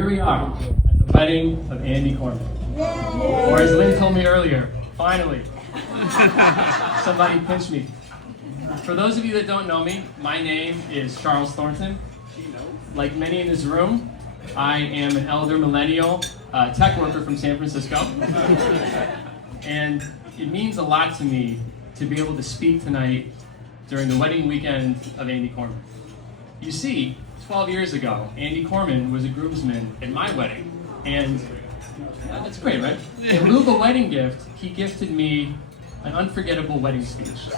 Here we are at the wedding of Andy Korman. Or as Lynn told me earlier, finally, somebody pinched me. For those of you that don't know me, my name is Charles Thornton. Like many in this room, I am an elder millennial tech worker from San Francisco. And it means a lot to me to be able to speak tonight during the wedding weekend of Andy Korman. You see, 12 years ago, Andy Korman was a groomsman at my wedding. And that's great, right? In lieu of a wedding gift, he gifted me an unforgettable wedding speech.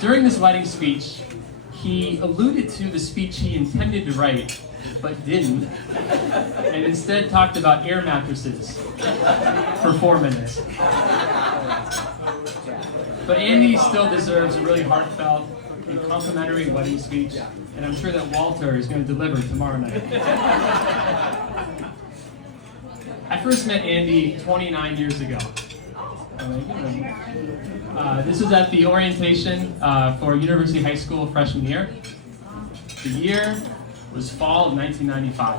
During this wedding speech, he alluded to the speech he intended to write, but didn't, and instead talked about air mattresses for 4 minutes. But Andy still deserves a really heartfelt and complimentary wedding speech, and I'm sure that Walter is going to deliver tomorrow night. I first met Andy 29 years ago. This was at the orientation for University High School freshman year. The year was fall of 1995.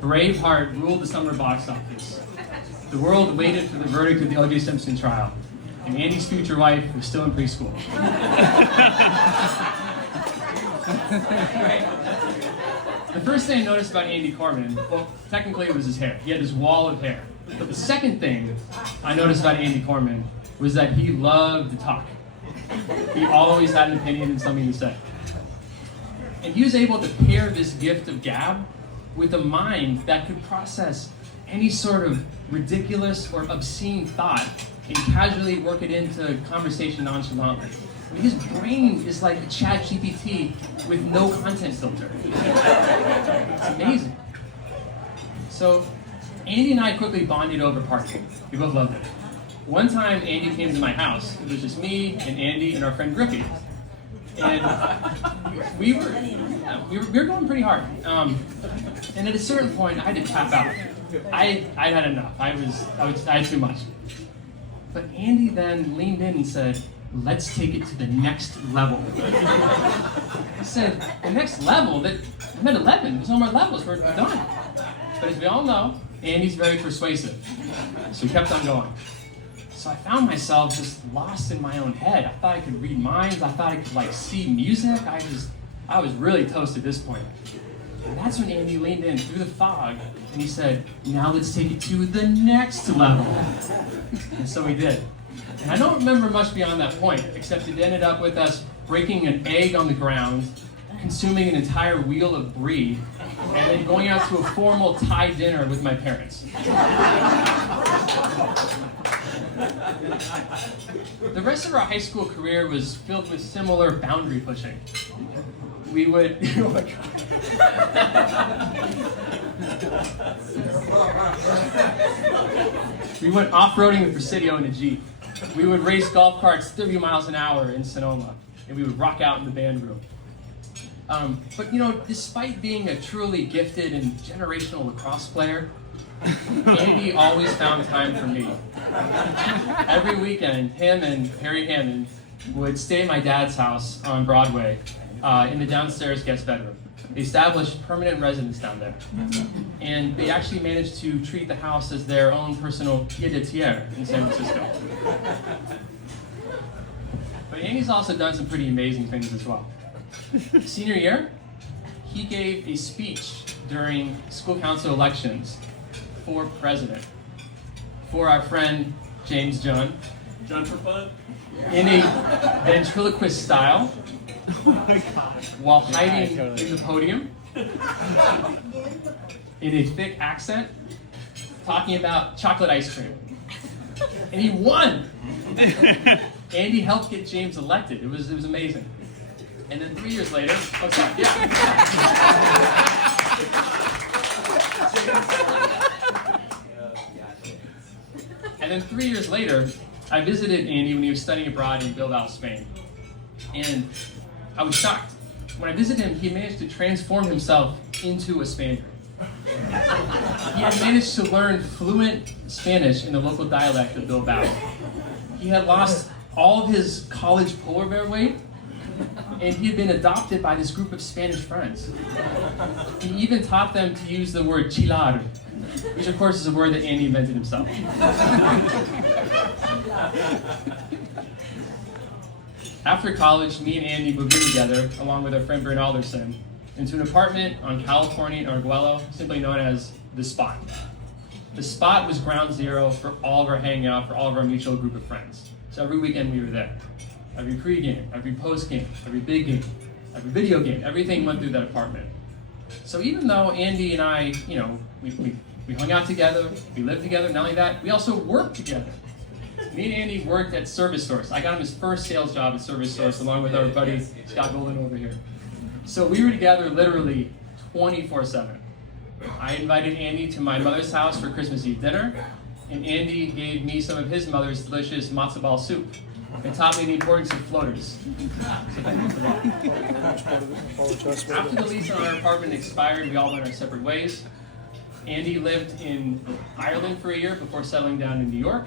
Braveheart ruled the summer box office. The world waited for the verdict of the O.J. Simpson trial, and Andy's future wife was still in preschool. The first thing I noticed about Andy Korman, well, technically it was his hair. He had this wall of hair. But the second thing I noticed about Andy Korman was that he loved to talk. He always had an opinion and something to say. And he was able to pair this gift of gab with a mind that could process any sort of ridiculous or obscene thought and casually work it into conversation nonchalantly. I mean, his brain is like a ChatGPT with no content filter. It's amazing. So Andy and I quickly bonded over parking. We both loved it. One time Andy came to my house. It was just me and Andy and our friend Griffey. And we were going pretty hard. And at a certain point, I had to tap out. I had enough. I had too much. But Andy then leaned in and said, "Let's take it to the next level." He said, "The next level? I'm at 11. There's no more levels. We're done." But as we all know, Andy's very persuasive. So we kept on going. So I found myself just lost in my own head. I thought I could read minds. I thought I could see music. I was really toast at this point. And that's when Andy leaned in through the fog and he said, "Now let's take it to the next level." And so we did. And I don't remember much beyond that point, except it ended up with us breaking an egg on the ground, consuming an entire wheel of brie, and then going out to a formal Thai dinner with my parents. The rest of our high school career was filled with similar boundary pushing. We would... Oh my God. We went off-roading with Presidio in a Jeep. We would race golf carts 30 miles an hour in Sonoma, and we would rock out in the band room. But despite being a truly gifted and generational lacrosse player, Andy always found time for me. Every weekend, him and Harry Hammond would stay at my dad's house on Broadway in the downstairs guest bedroom. They established permanent residence down there. And they actually managed to treat the house as their own personal pied-à-terre in San Francisco. But Andy's also done some pretty amazing things as well. Senior year, he gave a speech during school council elections for president, for our friend James John for fun, in a ventriloquist style, while hiding in the podium, in a thick accent, talking about chocolate ice cream. And he won! Andy helped get James elected. It was amazing. And then 3 years later, oh sorry, yeah. And then 3 years later, I visited Andy when he was studying abroad in Bilbao, Spain. And I was shocked. When I visited him, he managed to transform himself into a Spaniard. He had managed to learn fluent Spanish in the local dialect of Bilbao. He had lost all of his college polar bear weight And he had been adopted by this group of Spanish friends. He even taught them to use the word chilar, which of course is a word that Andy invented himself. After college, me and Andy moved in together, along with our friend Bryn Alderson, into an apartment on California in Arguello, simply known as The Spot. The Spot was ground zero for all of our hanging out, for all of our mutual group of friends. So every weekend we were there. Every pre-game, every post-game, every big game, every video game, everything went through that apartment. So even though Andy and I, we hung out together, we lived together, not only that, we also worked together. Me and Andy worked at Service Source. I got him his first sales job at Service Source along with our buddy Scott Golden over here. So we were together literally 24/7. I invited Andy to my mother's house for Christmas Eve dinner, and Andy gave me some of his mother's delicious matzo ball soup and taught me the importance of floaters. So thank you for that. After the lease on our apartment expired, we all went our separate ways. Andy lived in Ireland for a year before settling down in New York,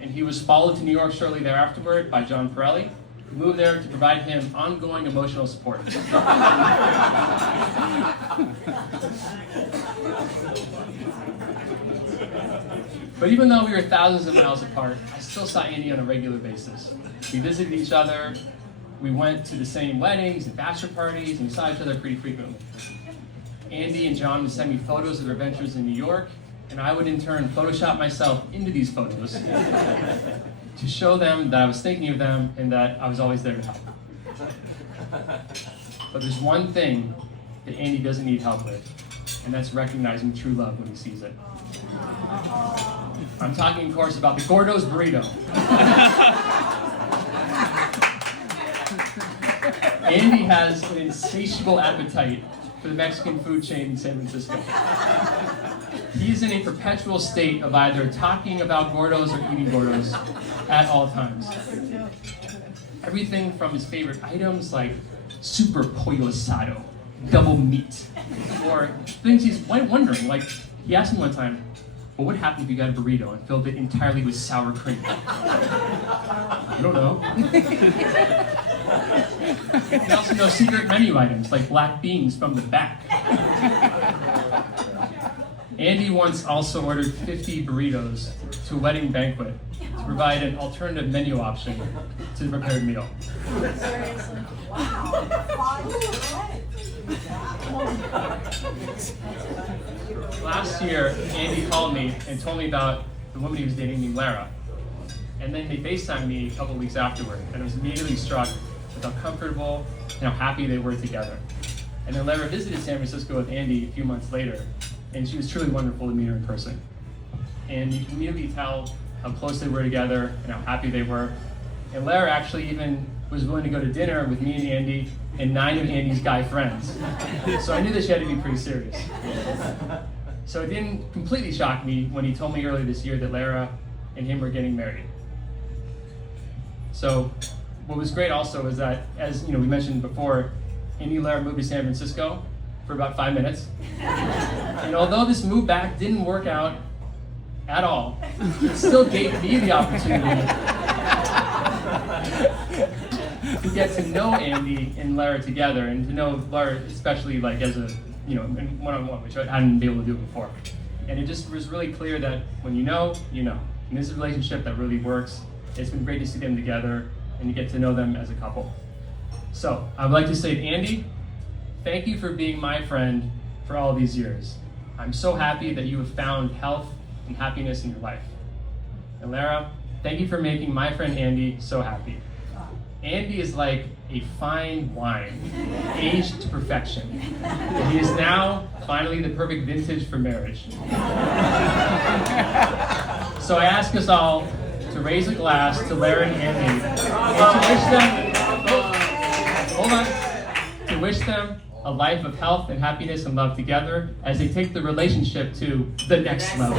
and he was followed to New York shortly thereafter by John Pirelli, who moved there to provide him ongoing emotional support. But even though we were thousands of miles apart, I still saw Andy on a regular basis. We visited each other, we went to the same weddings and bachelor parties, and we saw each other pretty frequently. Andy and John would send me photos of their adventures in New York, and I would in turn Photoshop myself into these photos to show them that I was thinking of them and that I was always there to help. But there's one thing that Andy doesn't need help with, and that's recognizing true love when he sees it. I'm talking, of course, about the Gordo's burrito. Andy has an insatiable appetite for the Mexican food chain in San Francisco. He's in a perpetual state of either talking about Gordos or eating Gordos at all times. Everything from his favorite items like super pollo asado, double meat, or things he's wondering, like he asked me one time, well, what happened if you got a burrito and filled it entirely with sour cream? I don't know. He also knows secret menu items like black beans from the back. Andy once also ordered 50 burritos to a wedding banquet to provide an alternative menu option to the prepared meal. Seriously. Wow. Last year, Andy called me and told me about the woman he was dating named Lara. And then they FaceTimed me a couple weeks afterward, and I was immediately struck with how comfortable and how happy they were together. And then Lara visited San Francisco with Andy a few months later, and she was truly wonderful to meet her in person. And you can immediately tell how close they were together and how happy they were. And Lara actually even was willing to go to dinner with me and Andy and 9 of Andy's guy friends. So I knew that she had to be pretty serious. So it didn't completely shock me when he told me earlier this year that Lara and him were getting married. So what was great also is that, as we mentioned before, Andy and Lara moved to San Francisco for about 5 minutes. And although this move back didn't work out at all, it still gave me the opportunity to get to know Andy and Lara together, and to know Lara especially like as a in one-on-one, which I hadn't been able to do before. And it just was really clear that when you know, you know. And this is a relationship that really works. It's been great to see them together and to get to know them as a couple. So I would like to say to Andy, thank you for being my friend for all these years. I'm so happy that you have found health and happiness in your life. And Lara, thank you for making my friend Andy so happy. Andy is like a fine wine, aged to perfection. And he is now finally the perfect vintage for marriage. So I ask us all to raise a glass to Lara and Andy and to wish them a life of health and happiness and love together as they take the relationship to the next level.